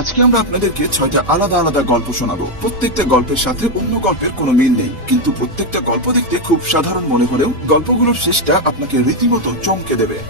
আজকে আমরা আপনাদেরকে 6টা আলাদা আলাদা গল্প শোনাবো। প্রত্যেকটা গল্পের সাথে অন্য গল্পের কোনো মিল নেই, কিন্তু প্রত্যেকটা গল্প দেখতে খুব সাধারণ মনে হলেও গল্পগুলোর শেষটা আপনাকে রীতিমতো চমকে দেবে।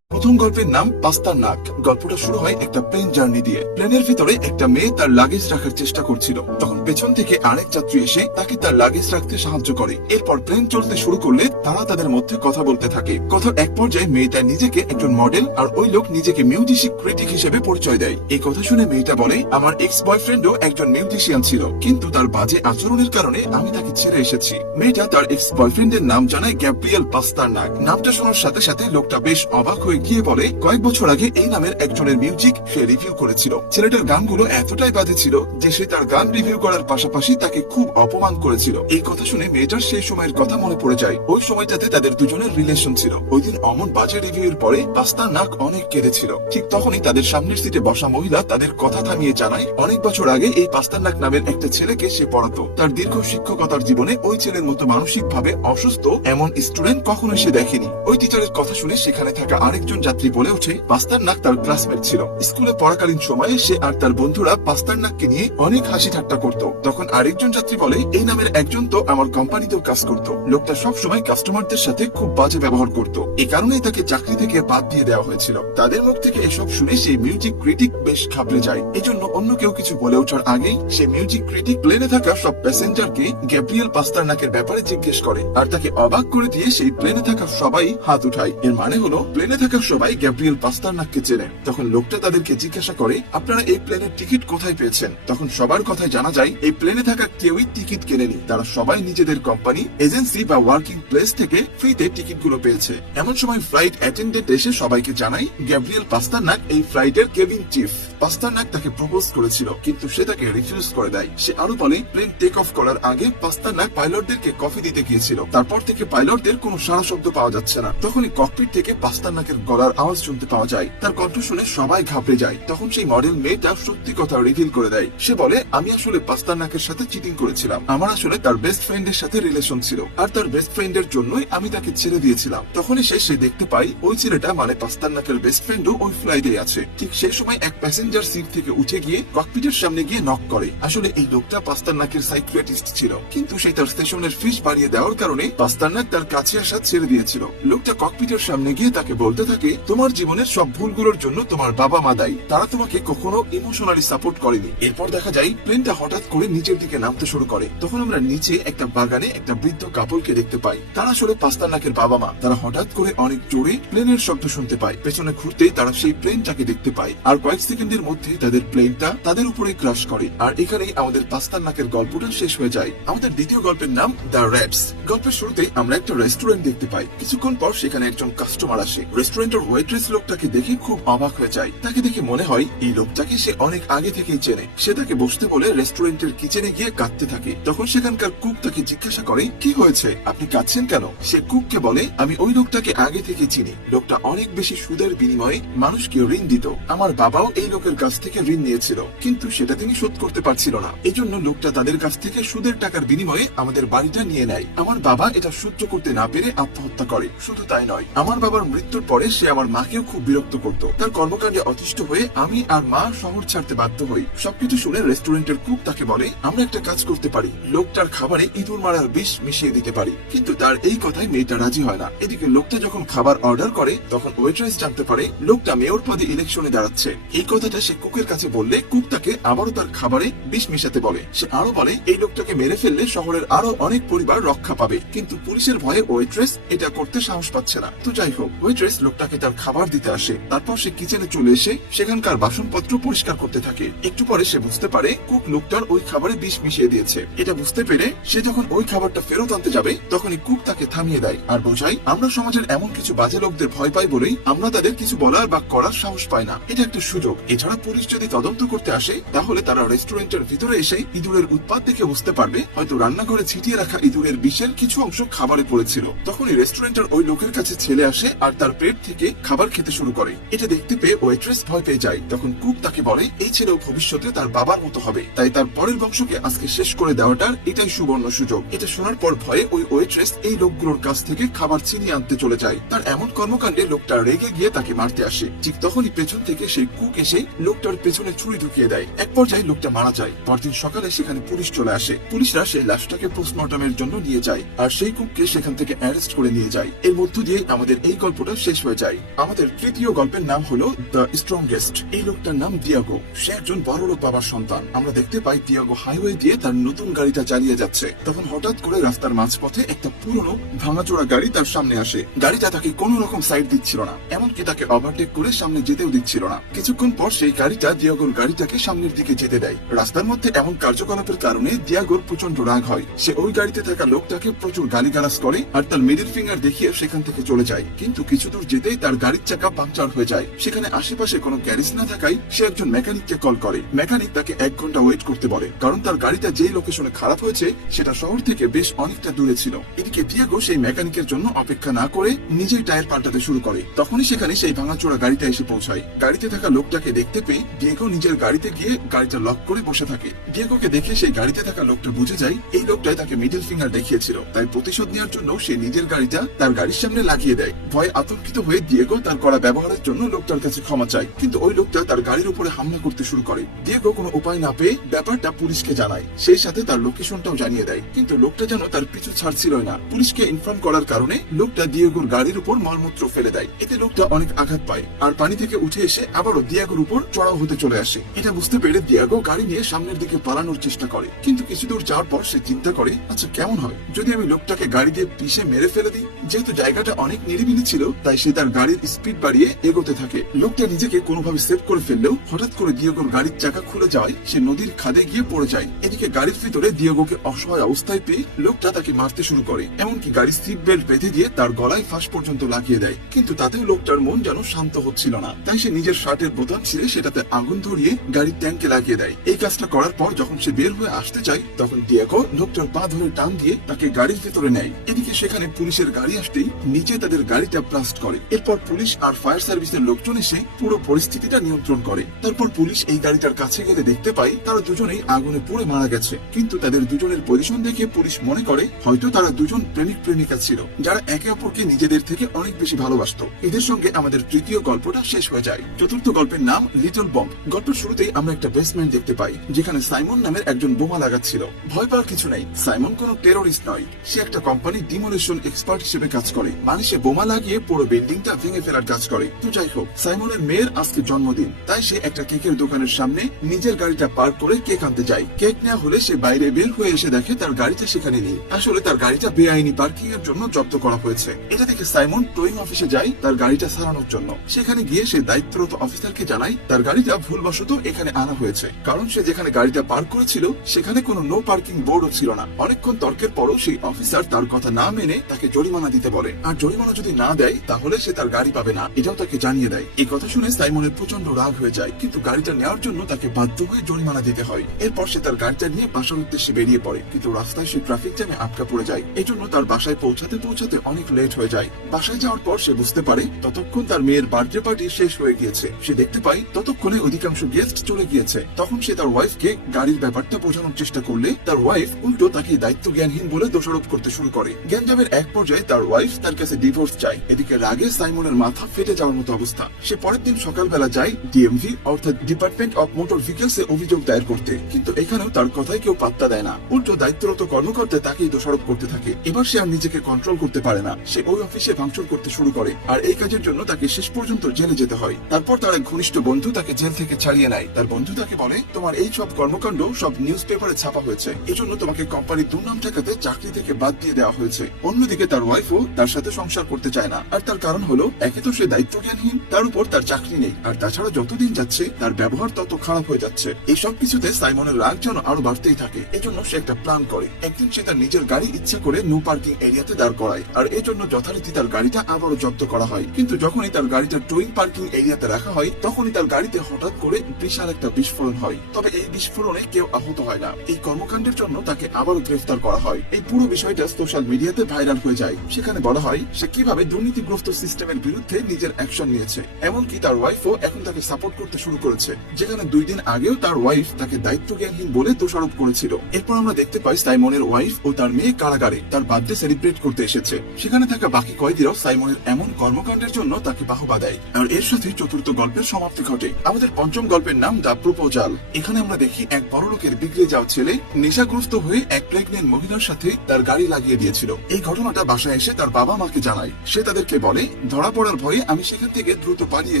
প্রথম গল্পের নাম পাস্তার নাক। গল্পটা শুরু হয় একটা প্লেন জার্নি দিয়ে। প্লেনের ভিতরে একটা মেয়ে তার লাগেজ রাখার চেষ্টা করছিল, তখন পেছন থেকে আরেক যাত্রী এসে তাকে তার লাগেজ রাখতে সাহায্য করে। এরপর প্লেন চলতে শুরু করলে তারা তাদের মধ্যে কথা বলতে থাকে। কথার এক পর্যায়ে মেয়েটা নিজেকে একজন মডেল আর ওই লোক নিজেকে মিউজিক ক্রিটিক হিসেবে পরিচয় দেয়। এই কথা শুনে মেয়েটা বলে, আমার এক্স বয়ফ্রেন্ডও একজন মিউজিশিয়ান ছিল, কিন্তু তার বাজে আচরণের কারণে আমি তাকে ছেড়ে এসেছি। মেয়েটা তার এক্স বয়ফ্রেন্ডের নাম জানায় গ্যাব্রিয়েল পাস্তার নাক। নামটা শোনার সাথে সাথে লোকটা বেশ অবাক হয়ে গিয়ে বলে, কয়েক বছর আগে এই নামের একজনের মিউজিক সে রিভিউ করেছিল। ছেলেটার গানগুলো এতটাই বাজে ছিল যে সে তার গান রিভিউ করার পাশাপাশি তাকে খুব অপমান করেছিল। এই কথা শুনে মেয়েটার সেই সময়ের কথা মনে পড়ে যায়। ওই সময়টাতে তাদের দুজনের রিলেশন ছিল। ওই দিন অমন বাজে রিভিউর পরে পাস্তার নাক অনেক কেঁদেছিল। ঠিক তখনই তাদের সামনের সিটে বসা মহিলা তাদের কথা থামিয়ে জানায়, অনেক বছর আগে এই পাস্তার নাক নামের একটা ছেলেকে সে পড়াতো। তার দীর্ঘ শিক্ষকতার জীবনে ওই ছেলের মতো মানসিক ভাবে অসুস্থ এমন স্টুডেন্ট কখনোই সে দেখেনি। ওই টিচারের কথা শুনে সেখানে থাকা আরেকজন যাত্রী বলে ওঠে, পাস্তার নাক তার ক্লাসমেট ছিল। স্কুলে পড়াকালীন সময়ে সে আর তার বন্ধুরা পাস্তার নাককে নিয়ে অনেক হাসি ঠাট্টা করত। তখন আরেকজন যাত্রী বলে, এই নামের একজন তো আমার কোম্পানিতেও কাজ করত। লোকটা সব সময় কাস্টমারদের সাথে খুব বাজে ব্যবহার করত, এই কারণেই তাকে চাকরি থেকে বাদ দিয়ে দেওয়া হয়েছিল। তাদের মুখ থেকে এসব শুনে সেই মিউজিক ক্রিটিক বেশ ঘাবড়ে যায়। এজন্য অন্য কেউ কিছু বলে ওঠার আগেই সে মিউজিক ক্রিটিক প্লেনে থাকা সব প্যাসেঞ্জারকে গ্যাব্রিয়েল পাস্তার নাকের ব্যাপারে জিজ্ঞেস করে, আর তাকে অবাক করে দিয়ে সেই প্লেনে থাকা সবাই হাত উঠায়। এর মানে হলো প্লেনে থাকা সবাই গ্যাব্রিয়েল পাস্তার নাককে চেনে। তখন লোকটা তাদেরকে জিজ্ঞাসা করে, আপনারা এই প্লেনের টিকিট কোথায় পেয়েছেন? তখন সবার কথায় জানা যায় এই প্লেনে থাকা কেউই টিকিট কেনেনি। তারা সবাই নিজেদের কোম্পানি, এজেন্সি বা ওয়ার্কিং প্লেস থেকে ফ্রিতে টিকিট গুলো পেয়েছে। এমন সময় ফ্লাইট অ্যাটেন্ডেন্ট এসে সবাইকে জানায়, গ্যাব্রিয়েল পাস্তার নাক এই ফ্লাইটের কেবিন চিফ। পাস্তার নাক তাকে প্রপোজ করেছিল, কিন্তু সে তাকে রিফিউজ করে দেয়। সে আরো বলে, প্লেন টেক অফ করার আগে পাস্তার নাক পাইলটদেরকে কফি দিতে গিয়েছিল। তারপর থেকে পাইলটদের কোনো সারা শব্দ পাওয়া যাচ্ছে না। তখনই ককপিট থেকে পাস্তার নাকের গলার আওয়াজ শুনতে পাওয়া যায়। তার কণ্ঠ শুনে সবাই ঘাবড়ে যায়। তখন সেই মডেল মেয়েটা সত্যি কথা রিভিল করে দেয়। সে বলে, আমি আসলে পাস্তার নাকের সাথে চিটিং করেছিলাম। আমার আসলে তার বেস্ট ফ্রেন্ডের সাথে রিলেশন ছিল, আর তার বেস্ট ফ্রেন্ডের জন্যই আমি তাকে ছেড়ে দিয়েছিলাম। তখনই সে দেখতে পাই ওই ছেলেটা মানে পাস্তার নাকের বেস্ট ফ্রেন্ডও ওই ফ্লাইটে আছে। ঠিক সেই সময় এক প্যাসেঞ্জার সিট থেকে উঠে গিয়ে ককপিটের সামনে গিয়ে নক করে। আসলে এই লোকটা পাস্তার নাকের সাইকিয়াট্রিস্ট ছিল, কিন্তু সেই তার স্টেশনের ফিস বাড়িয়ে দেওয়ার কারণে পাস্তার নাক তার কাছে আসা ছেড়ে দিয়েছিল। লোকটা ককপিটের সামনে গিয়ে তাকে বলতে থাকে, তোমার জীবনের সব ভুলগুলোর জন্য তোমার বাবা মা দায়ী, তারা তোমাকে কখনো ইমোশনালি সাপোর্ট করেনি। এরপর দেখা যায় প্লেনটা হঠাৎ করে নিচের দিকে নামতে শুরু করে। তখন আমরা নিচে একটা বাগানে একটা বৃদ্ধ কাপলকে দেখতে পাই। তারা আসলে পাস্তার নাকের বাবা মা। তারা হঠাৎ করে অনেক জোরে প্লেনের শব্দ শুনতে পায়। পেছনে ঘুরতে তারা সেই প্লেনটাকে দেখতে পায়, আর কয়েক সেকেন্ডের মধ্যে তাদের প্লেনটা তাদের উপরে ক্রাশ করে। আর এখানেই আমাদের পাস্তার নাকের গল্পটা শেষ হয়ে যায়। আমাদের দ্বিতীয় গল্পের নাম দ্য র্যাটস। গল্পের শুরুতে আমরা একটা রেস্টুরেন্ট দেখতে পাই। কিছুক্ষণ পর সেখানে একজন কাস্টমার আসে। রেস্টুরেন্টের ওয়েট্রেস লোকটাকে দেখে খুব অবাক হয়ে যায়। তাকে দেখে মনে হয় এই লোকটাকে সে অনেক আগে থেকেই চেনে। সে তাকে বসতে বলে রেস্টুরেন্টের কিচেনে গিয়ে কাঁদতে থাকে। তখন সেখানকার কুক তাকে জিজ্ঞাসা করে, কি হয়েছে, আপনি কাঁদছেন কেন? সে কুককে বলে, আমি ওই লোকটাকে আগে থেকে চিনি। লোকটা অনেক বেশি সুদের বিনিময়ে মানুষকে ঋণ দিত। আমার বাবাও এই লোকের কাছ থেকে ঋণ নিয়েছিল, কিন্তু সেটা তিনি শোধ করতে পারছিল না। এই জন্য লোকটা তাদের কাছ থেকে সুদের টাকার বিনিময়ে আমাদের বাড়িটা নিয়ে নেয়। আমার বাবা এটা সহ্য করতে না পেরে আত্মহত্যা করে। শুধু তাই নয়, আমার বাবার মৃত্যুর পরে সে আমার মাকেও খুব বিরক্ত করত। তার কর্মকাণ্ডে অতিষ্ঠ হয়ে আমি আর মা শহর ছাড়তে বাধ্য হই। সবকিছু শুনে রেস্টুরেন্টের কুক তাকে বলে, আমরা একটা কাজ করতে পারি, লোকটার খাবারে ইঁদুর মারার বিষ মিশিয়ে দিতে পারি। কিন্তু তার এই কথায় মেয়েটা রাজি হয় না। এদিকে লোকটা যখন খাবার অর্ডার করে তখন ওয়েট্রেস জানতে পারে লোকটা মেয়র পদে ইলেকশনে দাঁড়াচ্ছে। এই কথাটা সে কুকের কাছে বললে কুক তাকে আবারও তার খাবারে বিষ মিশাতে বলে। সে আরো বলে, এই লোকটাকে মেরে ফেললে শহরের আরো অনেক পরিবার রক্ষা পাবে। কিন্তু পুলিশের ভয়ে ওয়েট্রেস এটা করতে সাহস পাচ্ছে না। তো যাই হোক, ওয়েট্রেস লোকটাকে তার খাবার দিতে আসে। তারপর সে কিচেনে চলে এসে সেখানকার বাসনপত্র পরিষ্কার করতে থাকে। একটু পরে সে বুঝতে পারে কুক লোকটার ওই খাবারে বিষ মিশিয়ে দিয়েছে। এটা বুঝতে পেরে সে যখন ওই খাবারটা ফেরত আনতে যাবে তখনই কুক তাকে থামিয়ে দেয় আর বোঝায়, আমরা সমাজের এমন কিছু বাজে লোকদের ভয় পাই বলেই আমরা তাদের কিছু বলার বা করার সাহস পাই না। এটা একটা সুযোগ। এছাড়া তাছাড়া পুলিশ যদি তদন্ত করতে আসে তাহলে তারা রেস্টুরেন্টের ভিতরে এসে ইঁদুরের উৎপাত দেখে বুঝতে পারবে হয়তো রান্নাঘরে ছিটিয়ে রাখা ইঁদুরের বিষের কিছু অংশ খাবারে পড়েছিল। তখনই রেস্টুরেন্টের ওই লোকের কাছে ছেলে আসে আর তার পেট থেকে খাবার খেতে শুরু করে। এটা দেখতে পেয়ে ওয়েট্রেস ভয় পেয়ে যায়। তখন কুক তাকে বলে এই ছেলেও ভবিষ্যতে তার বাবার মতো হবে, তাই তার পরের বংশকে আজকে শেষ করে দেওয়াটার এটাই সুবর্ণ সুযোগ। এটা শোনার পর ভয়ে ওই ওয়েট্রেস এই লোকগুলোর কাছ থেকে খাবার ছিনিয়ে আনতে চলে যায়। তার এমন কর্মকাণ্ডে লোকটা রেগে গিয়ে তাকে মারতে আসে। ঠিক তখনই পেছন থেকে সেই কুক এসে লোকটার পেছনে ছুরি ঢুকিয়ে দেয়। এক পর্যায়ে লোকটা মারা যায়। পরদিন সকালে সেখানে পুলিশ চলে আসে। পুলিশরা সেই লাশটাকে পোস্টমর্টমের জন্য নিয়ে যায় আর সেই কুককে সেখান থেকে অ্যারেস্ট করে নিয়ে যায়। এর মধ্য দিয়ে আমাদের এই গল্পটা শেষ হয়ে যায়। আমাদের তৃতীয় গল্পের নাম হলো দ্য স্ট্রংগেস্ট। এই লোকটার নাম দিয়াগো। সে একজন বড়লোক বাবার সন্তান। আমরা দেখতে পাই দিয়াগো হাইওয়ে দিয়ে তার নতুন গাড়িটা চালিয়ে যাচ্ছে। তখন হঠাৎ করে রাস্তার মাঝপথে একটা পুরনো ভাঙাচোরা গাড়ি তার সামনে আসে। গাড়িটা তাকে কোনো রকম সাইড দিচ্ছিল না, এমনকি তাকে ওভারটেক করে সামনে যেতেও দিচ্ছিল না। কিছুক্ষণ পর সেই গাড়িটা দিয়াগোর গাড়িটাকে সামনের দিকে যেতে দেয়। রাস্তার মধ্যে এমন কার্যকলাপের কারণে দিয়াগোর প্রচন্ড রাগ হয়। সে ওই গাড়িতে থাকা লোকটাকে প্রচুর গালিগালাজ করে আর তার মিডল ফিঙ্গার দেখিয়ে সেখান থেকে চলে যায়। কিন্তু কিছু দূর যেতেই তার গাড়ির চাকা পাংচার হয়ে যায়। সেখানে আশেপাশে কোনো গ্যারেজ না থাকায় সে একজন মেকানিককে কল করে। মেকানিক তাকে 1 ঘন্টা ওয়েট করতে বলে, কারণ তার গাড়িটা যেই লোকেশনে খারাপ হয়েছে সেটা শহর থেকে বেশ অনেকটা দূরে ছিল। এদিকে দিয়াগো সেই মেকানিকের জন্য অপেক্ষা না করে নিজেই টায়ার পাল্টাতে শুরু করে। তখনই সেখানে সেই ভাঙাচোরা গাড়িটা এসে পৌঁছায়। গাড়িতে থাকা লোকটাকে দেখতে পেয়ে দিয়াগো নিজের গাড়িতে গিয়ে গাড়িটা লক করে বসে থাকে। দিয়াগোকে দেখে সেই গাড়িতে থাকা লোকটা বুঝে যায় এই লোকটাই তাকে মিডল ফিঙ্গার দেখিয়েছিল, তাই প্রতিশোধ নেওয়ার জন্য সে নিজের গাড়িটা তার গাড়ির সামনে লাগিয়ে দেয়। ভয়ে আতঙ্কিত হয়ে দিয়াগো তার করা ব্যবহারের জন্য লোকটার কাছে ক্ষমা চায়, কিন্তু ওই লোকটা তার গাড়ির উপরে হামলা করতে শুরু করে। দিয়াগো কোনো উপায় না পেয়ে ব্যাপারটা পুলিশকে জানায়, সেই সাথে তার লোকেশনটাও জানিয়ে দেয়। কিন্তু লোকটা যেন তার পিছু ছাড়ছিল না। পুলিশকে ইনফর্ম করার কারণে লোকটা দিয়াগোর গাড়ির উপর মলমূত্র ফেলে দেয়। এতে লোকটা অনেক আঘাত পায় আর পানি থেকে উঠে এসে আবারও দিয়াগোর উপর চড়াও হতে চলে আসে। এটা বুঝতে পেরে দিয়াগো গাড়ি নিয়ে সামনের দিকে পালানোর চেষ্টা করে, কিন্তু কিছু দূর যাওয়ার পর সে চিন্তা করে আচ্ছা কেমন হয় যদি আমি লোকটাকে গাড়ি দিয়ে পিষে মেরে ফেলে দিই। যেহেতু জায়গাটা অনেক নিরিবিলি ছিল তাই সে তার গাড়ির স্পিড বাড়িয়ে এগোতে থাকে। লোকটা নিজেকে কোনোভাবে সেভ করে ফেললেও হঠাৎ করে দিয়াগোর গাড়ির চাকা খুলে যাওয়ায় সে নদীর খাদে গিয়ে পড়ে যায়। এদিকে গাড়ির ভিতরে দিয়াগোকে অসহায় অবস্থায় পেয়ে লোকটা তাকে মারতে শুরু করে, এমনকি গাড়ির সিট বেল্ট বেঁধে দিয়ে তার গলায় ফাঁস পর্যন্ত লাগিয়ে দেয়। কিন্তু তাতেও লোকটার মন যেন শান্ত হচ্ছিল না, তাই সে নিজের শার্টের বোতাম ছিঁড়ে সেটাতে আগুন ধরিয়ে গাড়ির ট্যাঙ্কে লাগিয়ে দেয়। এই কাজটা করার পর যখন সে বের হয়ে আসতে চায় তখন দিয়াগো লোকটার পা ধরে টান দিয়ে তাকে গাড়ির ভিতরে নেয়। এদিকে সেখানে পুলিশের গাড়ি আসতেই নিচে তাদের গাড়িটা ব্লাস্ট করে। এরপর পুলিশ আর ফায়ার সার্ভিসের লোকজন এসে পুরো পরিস্থিতিটা নিয়ন্ত্রণ করে। তারপর পুলিশ এই গাড়িটার কাছে গেলে দেখতে পায় তারা দুজনেই আগুনে পুড়ে মারা গেছে। কিন্তু তাদের দুজনের পজিশন দেখে পুলিশ মনে করে হয়তো তারা দুজন প্রেমিক প্রেমিকা ছিল যারা একে অপরকে নিজেদের থেকে অনেক বেশি ভালোবাসতো। এদের সঙ্গে আমাদের তৃতীয় গল্পটা শেষ হয়ে যায়। চতুর্থ গল্পের নাম লিটল বম্ব। গল্পের শুরুতেই আমরা একটা বেসমেন্ট দেখতে পাই যেখানে সাইমন নামের একজন বোমা লাগাচ্ছিল। ভয় পাওয়ার কিছু নেই, সাইমন কোনো টেরোরিস্ট নয়, সে একটা কোম্পানি ডিমোলিশন এক্সপার্ট হিসেবে কাজ করে। মানে সে বোমা লাগিয়ে পুরো বিল্ডিংটা ভেঙে ফেলার কাজ করে। তো যাই হোক, সাইমনের মেয়ের আজকে জন্মদিন, তাই সে একটা কেকের দোকানের সামনে নিজের গাড়িটা পার্ক করে কেক আনতে যায়। কেক নেওয়া হলে সে বাইরে বের হয়ে এসে দেখে তার গাড়িটা সেখানে নেই। আসলে তার গাড়িটা বেআইনি পার্কিং এর জন্য জব্দ করা হয়েছে। এটা দেখে সাইমন টোয়িং অফিসে যায় তার গাড়িটা সারানোর জন্য। সেখানে গিয়ে সে দায়িত্বরত অফিসারকে জানায় তার গাড়িটা ভুলবশত এখানে আনা হয়েছে, কারণ সে যেখানে গাড়িটা পার্ক করেছিল সেখানে কোনো নো পার্কিং বোর্ডও ছিল না। অনেকক্ষণ তর্কের পরও সেই অফিসার তার কথা না মেনে তাকে জরিমানা দিতে বলে, আর জরিমানা যদি না দেয় তাহলে সে তার গাড়ি পাবে না, এটাও তাকে জানিয়ে দেয়। এই কথা শুনে সাইমনের প্রচন্ড রাগ হয়ে যায়, কিন্তু গাড়িটা নেওয়ার জন্য তাকে বাধ্য হয়ে জরিমানা দিতে হয়। এরপর সে তার গাড়িটা নিয়ে বাসার উদ্দেশ্যে বেরিয়ে পড়ে, কিন্তু রাস্তায় সে ট্রাফিক জ্যামে আটকা পড়ে যায়। এই জন্য তার বাসায় পৌঁছাতে পৌঁছাতে অনেক লেট হয়ে যায়। বাসায় যাওয়ার পর সে বুঝতে পারে ততক্ষণ তার মেয়ের বার্থডে পার্টি শেষ হয়ে গিয়েছে। সে দেখতে পায় ততক্ষণে অধিকাংশ গেস্ট চলে গিয়েছে। তখন সে তার ওয়াইফকে গাড়ির ব্যাপারটা বোঝানোর চেষ্টা করলে তার ওয়াইফ উল্টো তাকে দায়িত্ব জ্ঞানহীন বলে দোষারোপ করতে শুরু করে। গ্যাঞ্জামের এক পর্যায়ে তার ওয়াইফ তার কাছে ডিভোর্স চায়। এদিকে রাগে সাইমনের মাথা ফেটে যাওয়ার মতো অবস্থা। সে পরের দিন সকালবেলা যায় ডিএমভি অর্থাৎ ডিপার্টমেন্ট অফ মোটর ভেহিকলস এ অভিযোগ দায়ের করতে, কিন্তু এখানেও তার কথায় কেউ পাত্তা দেয় না। উল্টো দায়িত্বরত কর্মকর্তা তাকেই দোষারোপ করতে থাকে। এবার সে আর নিজেকে কন্ট্রোল করতে পারে না। সে ওই অফিসে ভাঙচুর করতে শুরু করে, আর এই কাজের জন্য তাকে শেষ পর্যন্ত জেলে যেতে হয়। তারপর তার এক ঘনিষ্ঠ বন্ধু তাকে জেল থেকে ছাড়িয়ে নেয়। তার বন্ধু তাকে বলে তোমার এই সব কর্মকাণ্ড সব নিউজ পেপারে ছাপা হয়েছে, এজন্য তোমাকে কোম্পানির দুর্নাম ঠেকাতে চাকরি থেকে বাদ দিয়ে দেওয়া হয়েছে। অন্যদিকে তার ওয়াইফও তার সাথে সংসার করতে চায় না, আর তার কারণ হলো একে তো সে দায়িত্ব জ্ঞানহীন, তার উপর তার চাকরি নেই, আর তাছাড়া যতদিন যাচ্ছে তার ব্যবহার তত খারাপ হয়ে যাচ্ছে। এই সব কিছুতে সাইমনের রাগ যেন আরো বাড়তেই থাকে। এজন্য সে একটা প্ল্যান করে। একদিন সে তার নিজের গাড়ি ইচ্ছা করে নো পার্কিং এরিয়াতে দাঁড় করায়, আর এই জন্য যথারীতি তার গাড়িটা আবারও জব্দ করা হয়। কিন্তু যখনই তার গাড়িটা টোয়িং পার্কিং এরিয়াতে রাখা হয় তখনই তার গাড়িতে হঠাৎ করে বিশাল একটা বিস্ফোরণ হয়। তবে এই বিস্ফোরণে কেউ আহত হয় না। এই কর্মকাণ্ডের জন্য তাকে আবারও গ্রেফতার করা হয়। এই পুরো বিষয়টা সোশ্যাল মিডিয়াতে ভাইরাল হয়ে যায়। সেখানে বলা হয় সে কিভাবে দুর্নীতিগ্রস্ত সিস্টেমের বিরুদ্ধে নিজের অ্যাকশন নিয়েছে। এমনকি তার ওয়াইফও এখন তাকে সাপোর্ট করতে শুরু করেছে, যেখানে 2 দিন আগেও তার ওয়াইফ তাকে দায়িত্বজ্ঞানহীন বলে দোষারোপ করেছিল। এরপর আমরা দেখতে পাই সাইমনের ওয়াইফ ও তার মেয়ে কারাগারে তার বার্থডে সেলিব্রেট করতে এসেছে। সেখানে থাকা বাকি কয়েদিরাও সাইমনের এমন কর্মকাণ্ডের জন্য তাকে বাহবা দেয়। আর এর সাথে চতুর্থ গল্পের সমাপ্তি ঘটে। আমাদের পঞ্চম গল্পের নাম দ্য প্রপোজাল। এখানে আমরা দেখি এক বড় লোকের বিগড়ে যাওয়া ছেলে নেশাগ্রস্ত হয়ে এক প্রেগনেন্ট মহিলার সাথে তার গাড়ি লাগিয়ে দিয়েছিল। এই ঘটনাটা বাসায় এসে তার বাবা মাকে জানায়। সে তাদেরকে বলে, ধরা পড়ার ভয়ে আমি সেখান থেকে দ্রুত পালিয়ে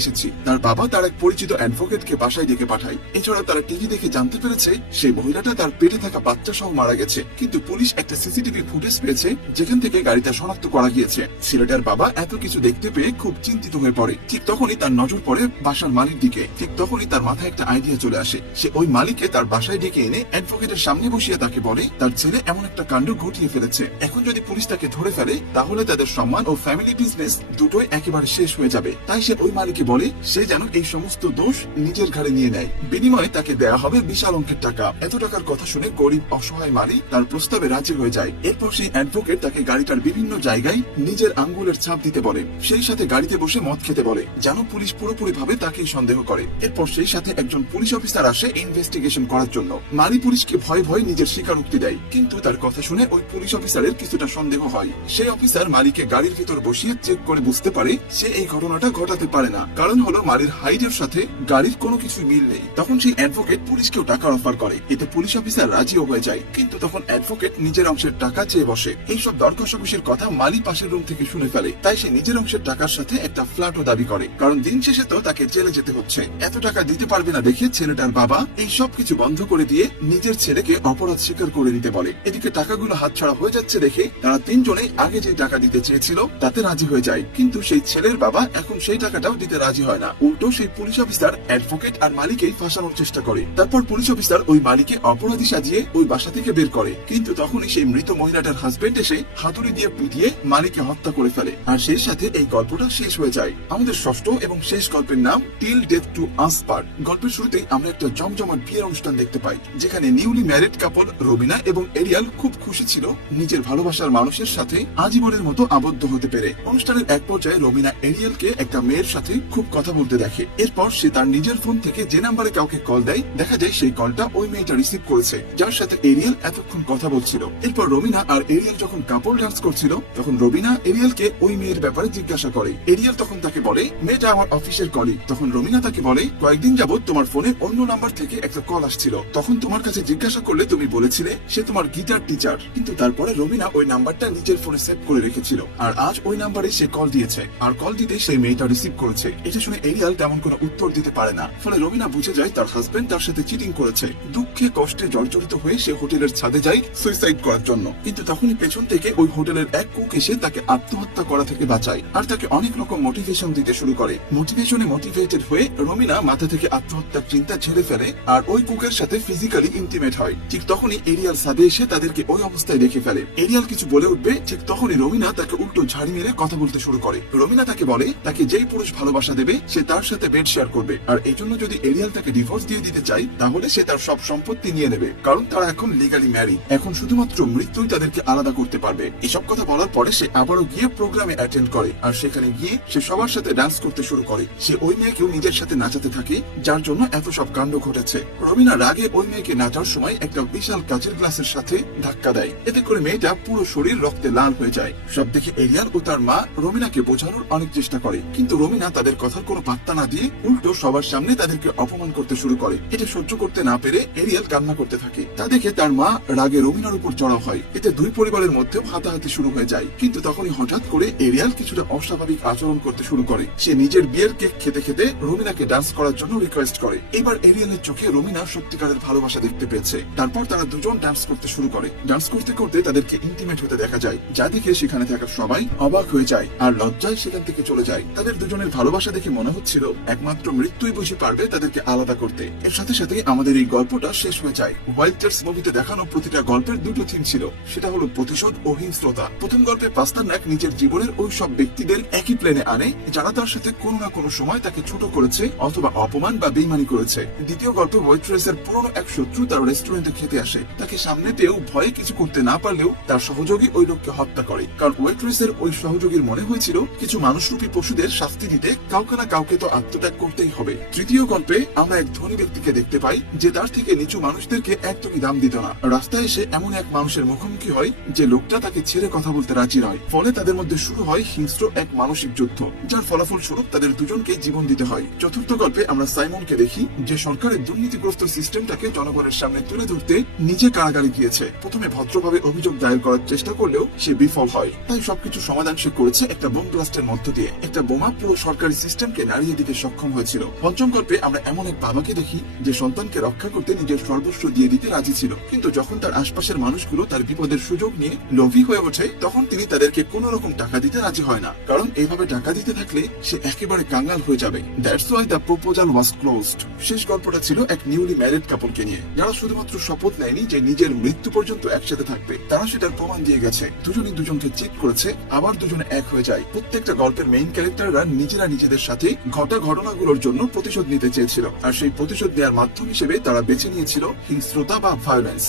এসেছি। তার বাবা তার এক পরিচিত অ্যাডভোকেটকে বাসায় ডেকে পাঠায়। এছাড়া তারা টিভি দেখে জানতে পেরেছে সেই মহিলাটা তার পেটে থাকা বাচ্চা সহ মারা গেছে। কিন্তু পুলিশ একটা সিসিটিভি ফুটেজ পেয়েছে যেখান থেকে গাড়িটা শনাক্ত করা গিয়েছে। ছেলেটার বাবা এত কিছু দেখতে পেয়ে খুব চিন্তিত হয়ে পড়ে। ঠিক তখনই তার নজর পড়ে বাসার মালিক দিকে। ঠিক তখনই তার মাথায় একটা আইডিয়া চলে আসে। সে ওই মালিককে তার বাসায় ডেকে এনে অ্যাডভোকেটের সামনে বসিয়ে তাকে বলে তার ছেলে এমন একটা কাণ্ড ঘটিয়ে ফেলেছে। এখন যদি পুলিশ তাকে ধরে ফেলে তাহলে তাদের সম্মান ও ফ্যামিলি বিজনেস দুটোই একেবারে শেষ হয়ে যাবে। তাই সে ওই মালিককে বলে সে যেন এই সমস্ত দোষ নিজের ঘাড়ে নিয়ে নেয়। বিনিময়ে তাকে দেয়া হবে বিশাল অঙ্কের টাকা। এত টাকার কথা শুনে গরিব অসহায় মালিক তার প্রস্তাবে রাজি হয়ে যায়। এরপর সেই অ্যাডভোকেট তাকে গাড়িটার বিভিন্ন জায়গায় নিজের আঙ্গুলের ছাপ দিতে বলে। সেই সাথে গাড়িতে বসে মদ খেতে বলে যেন পুলিশ পুরোপুরি ভাবে তাকেই সন্দেহ করে। এরপর সেই সাথে একজন পুলিশ অফিসার আসে ইনভেস্টিগেশন করার জন্য। মালি পুলিশকে ভয় ভয় নিজের স্বীকারোক্তি দেয়, কিন্তু তার কথা শুনে ওই পুলিশ অফিসারের কিছুটা সন্দেহ হয়। সেই অফিসার মালিকে গাড়ির ভিতর বসিয়ে চেক করে বুঝতে পারে সে এই ঘটনাটা ঘটাতে পারে না। কারণ হলো মালির হাইটের সাথে গাড়ির কোনো কিছু মিল নেই। তখন সেই অ্যাডভোকেট পুলিশকেও টাকার অফার করে। এতে পুলিশ অফিসার রাজিও হয়ে যায়, কিন্তু তখন অ্যাডভোকেট নিজের অংশের টাকা চেয়ে বসে। এইসব দর কষাকষির কথা মালি পাশের রুম থেকে শুনে ফেলে। তাই সে নিজের অংশের টাকার সাথে একটা ফ্ল্যাটও দাবি করে, কারণ দিন শেষে তো তাকে জেলে যেতে হচ্ছে। এত টাকা দিতে পারবে না দেখে ছেলেটার বাবা এই সব কিছু বন্ধ করে দিয়ে নিজের ছেলেকে অপরাধ স্বীকার করে দিতে বলে। এদিকে টাকাগুলো হাতছাড়া হয়ে যাচ্ছে দেখে তারা তিনজনেই আগে যে টাকা দিতে চেয়েছিল তাতে রাজি হয়ে যায়। কিন্তু সেই ছেলের বাবা এখন সেই টাকাটাও দিতে রাজি হয় না। উল্টো সেই পুলিশ অফিসার অ্যাডভোকেট আর মালিকেই ফাঁসানোর চেষ্টা করে। তারপর পুলিশ অফিসার ওই মালিকে অপরাধী সাজিয়ে ওই বাসা থেকে বের করে। কিন্তু তখনই সেই মৃত মহিলাটার হাজবেন্ড এসে হাতুড়ি দিয়ে পিটিয়ে মালিককে হত্যা করে ফেলে। আর সেই সাথে এই গল্পটা শেষ হয়ে যায়। আমাদের ষষ্ঠ এবং শেষ গল্পের নাম till death to us part. গল্পের শুরুতেই আমরা একটা জমজমাট বিয়ের অনুষ্ঠান দেখতে পাই, যেখানে নিউলি ম্যারিড কাপল রবিনা এবং এরিয়াল খুব খুশি ছিল নিজের ভালোবাসার মানুষের সাথে আজীবনের মতো আবদ্ধ হতে পেরে। অনুষ্ঠানের এক পর্যায়ে রবিনা এরিয়ালকে একটা মেয়ের সাথে খুব কথা বলতে দেখে। এরপর সে তার নিজের ফোন থেকে যে নাম্বারে কাউকে কল দেয়, দেখা যায় সেই কলটা ওই মেয়েটা রিসিভ করেছে যার সাথে এরিয়াল এতক্ষণ কথা বলছিল। এরপর রবিনা আর এরিয়াল যখন কাপল ডান্স করছিল তখন রবিনা এরিয়ালকে ওই মেয়ের ব্যাপারে জিজ্ঞাসা করে। এরিয়াল তখন তাকে বলে মেয়েটা আমার অফিসের কলিগ। তখন রবিনা তাকে বলে কয়েকদিন যাবত তোমার ফোনে অন্য নাম্বার থেকে একটা কল আসছিল, তখন তোমার কাছে জিজ্ঞাসা করলে তুমি বলেছিলে সে তোমার গিটার টিচার। কিন্তু তারপরে রবিনা ওই নাম্বারটা নিজের ফোনে সেভ করে রেখেছিল, আর আজ ওই নাম্বারে সে কল দিয়েছে, আর কল দিতে সেই মেয়েটা রিসিভ করেছে। এটা শুনে এরিয়াল তেমন কোনো উত্তর দিতে পারে না। ফলে রবিনা বুঝে যায় তার হাজবেন্ড তার সাথে চিটিং করেছে। দুঃখে কষ্টে জর্জরিত হয়ে সে হোটেলের ছাদে যায় সুইসাইড করার জন্য। কিন্তু তখনই পেছন থেকে ওই হোটেলের এক কুক এসে তাকে আত্মহত্যা করা থেকে বাঁচায়, আর তাকে অনেক রকম মোটিভেশন দিতে শুরু করে। মোটিভেশনে মোটিভেটেড হয়ে রবিনা মাথা থেকে আত্মহত্যার চিন্তা ছেড়ে ফেলে আর ওই কুকের সাথে ফিজিক্যালি ইন্টিমেট হয়। ঠিক তখনই এরিয়াল ছাদে এসে তাদেরকে ওই অবস্থায় দেখে ফেলে। এরিয়াল কিছু বলে উঠবে, ঠিক তখনই রবিনা তাকে উল্টো ঝাড়ি মেরে কথা বলতে শুরু করে। রবিনা তাকে বলে তাকে যেই পুরুষ ভালোবাসা দেবে সে তার সাথে বেড শেয়ার করবে, আর এই জন্য যদি এরিয়াল তাকে ডিভোর্স দিয়ে দিতে চায় তাহলে সে তার সব সম্পত্তি নিয়ে নেবে, কারণ তারা এখন লিগালি ম্যারিড। এখন শুধুমাত্র মৃত্যুই তাদেরকে আলাদা করতে পারবে। এসব কথা বলার পরে সে আবারও গিয়ে প্রোগ্রামে অ্যাটেন্ড করে, আর সেখানে গিয়ে সে সবার সাথে ডান্স করতে শুরু করে। সে ওই মেয়েকেও নিজের সাথে নাচাতে থাকে, যার জন্য এত সব কাণ্ড ঘটেছে। রবিনা রাগে ওই মেয়েকে নাচার সময় একটা বিশাল কাচের গ্লাসের সাথে ধাক্কা দেয়। এতে করে মেয়েটা পুরো শরীর রক্তে লাল হয়ে যায়। সব দেখে এরিয়াল ও তার মা রবিনাকে বোঝানোর অনেক চেষ্টা করে, কিন্তু রবিনা তাদের কথার কোনো পাত্তা না দিয়ে উল্টো সবার সামনে তাদেরকে অপমান করতে শুরু করে। এটা সহ্য করতে না পেরে এরিয়াল কান্না করতে থাকে। তা দেখে তার মা রাগে রবিনার উপর চড়াও হয়। এতে দুই পরিবারের মধ্যেও হাতাহাতি শুরু হয়ে যায়। কিন্তু তখনই হঠাৎ করে এরিয়াল কিছুটা অস্বাভাবিক আচরণ করতে শুরু করে। সে নিজের বিয়ের কেক খেতে খেতে রবিনাকে ডান্স করার জন্য রিকোয়েস্ট করে। এবার এরিয়ালের চোখে রবিনা সত্যিকারের ভালোবাসা দেখতে পেয়েছে। তারপর তারা দুজন ডান্স করতে শুরু করে। ডান্স করতে করতে তাদেরকে ইন্টিমেট হতে দেখা যায়, যা দেখে সেখানে থাকা সবাই অবাক হয়ে যায় আর লজ্জায় সেখান থেকে চলে যায়। তাদের দুজনের ভালোবাসা দেখে মনে হচ্ছিল একমাত্র মৃত্যুই বুঝি পারবে তাদেরকে আলাদা করতে। এর সাথে সাথে আমাদের এই গল্পটা শেষ হয়ে যায়। ওয়াইল্ডার্স মুভিতে দেখানো প্রতিটা গল্পের দুটো থিম ছিল, সেটা হলো প্রতিশোধ ও হিংস্রতা। প্রথম গল্পে পাস্তারনাক নিজের জীবনের ওই সব ব্যক্তিদের একই প্লেনে আনে যারা তার সাথে কোনো না কোনো সময় তাকে ছোট করেছে করেছে অথবা অপমান বা বেইমানি করেছে। দ্বিতীয় গল্পে ওয়েট্রেসের পুরনো এক শত্রু তার রেস্টুরেন্টে খেতে আসে। তাকে সামনে পেয়েও ভয়ে কিছু করতে না পারলেও তার সহযোগী ওই লোককে হত্যা করে, কারণ ওয়েট্রেসের ওই সহযোগীর মনে হয়েছিল কিছু মানুষরূপী পশুদের শাস্তি দিতে কাউকে না কাউকে তো আত্মত্যাগ করতেই হবে। তৃতীয় গল্পে আমরা এক ধনী ব্যক্তিকে দেখতে পাই যে তার থেকে নিচু মানুষদেরকে একদমই দাম দিত না। রাস্তায় এসে এমন এক মানুষের মুখোমুখি হয় যে লোকটা তাকে ছেড়ে কথা বলতে রাজি নয়। ফলে তাদের মধ্যে শুরু হয় হিংস্র এক মানসিক যুদ্ধ, যার ফলাফল স্বরূপ তাদের দুজনকে জীবন দিতে হয়। চতুর্থ গল্পে আমরা সাইমনকে দেখি যে সরকারের দুর্নীতিগ্রস্ত সিস্টেমটাকে জনগণের সামনে তুলে ধরতে নিজে কারাগারে গিয়েছে। প্রথমে ভদ্রভাবে অভিযোগ দায়ের করার চেষ্টা করলেও সে বিফল হয়। তাই সবকিছু সমাধান সে করেছে একটা বোম ব্লাস্টের মধ্য দিয়ে। একটা বোমা পুরো সরকারি সিস্টেমকে নাড়িয়ে দিতে সক্ষম হয়েছিল। পঞ্চম গল্পে আমরা এমন এক বাবাকে দেখি যে সন্তানকে রক্ষা করতে নিজের সর্বস্ব দিয়ে দিতে রাজি ছিল, কিন্তু যখন তার আশপাশের মানুষগুলো তার বিপদের সুযোগ নিয়ে লোভী হয়ে ওঠে তখন তিনি তাদেরকে কোনো রকম টাকা দিতে রাজি হয় না, কারণ এইভাবে টাকা দিতে থাকলে সে একেবারে কাঙ্গাল হয়ে যাবে। That's why the proposal was closed. শেষ গল্পটা ছিল এক নিউলি ম্যারিড কাপলকে নিয়ে, যারা শুধুমাত্র শপথ নেয়নি যে নিজের মৃত্যু পর্যন্ত একসাথে থাকবে, তারা সেটার প্রমাণ দিয়ে গেছে। দুজনই দুজনকে চিট করেছে, আবার দুজনে এক হয়ে যায়। প্রত্যেকটা গল্পের মেইন ক্যারেক্টাররা নিজেরা নিজেদের সাথে ঘটা ঘটনাগুলোর জন্য প্রতিশোধ নিতে চেয়েছিল, আর সেই প্রতিশোধ নেওয়ার মাধ্যম হিসেবে তারা বেছে নিয়েছিল হিংস্রতা বা ভায়োলেন্স।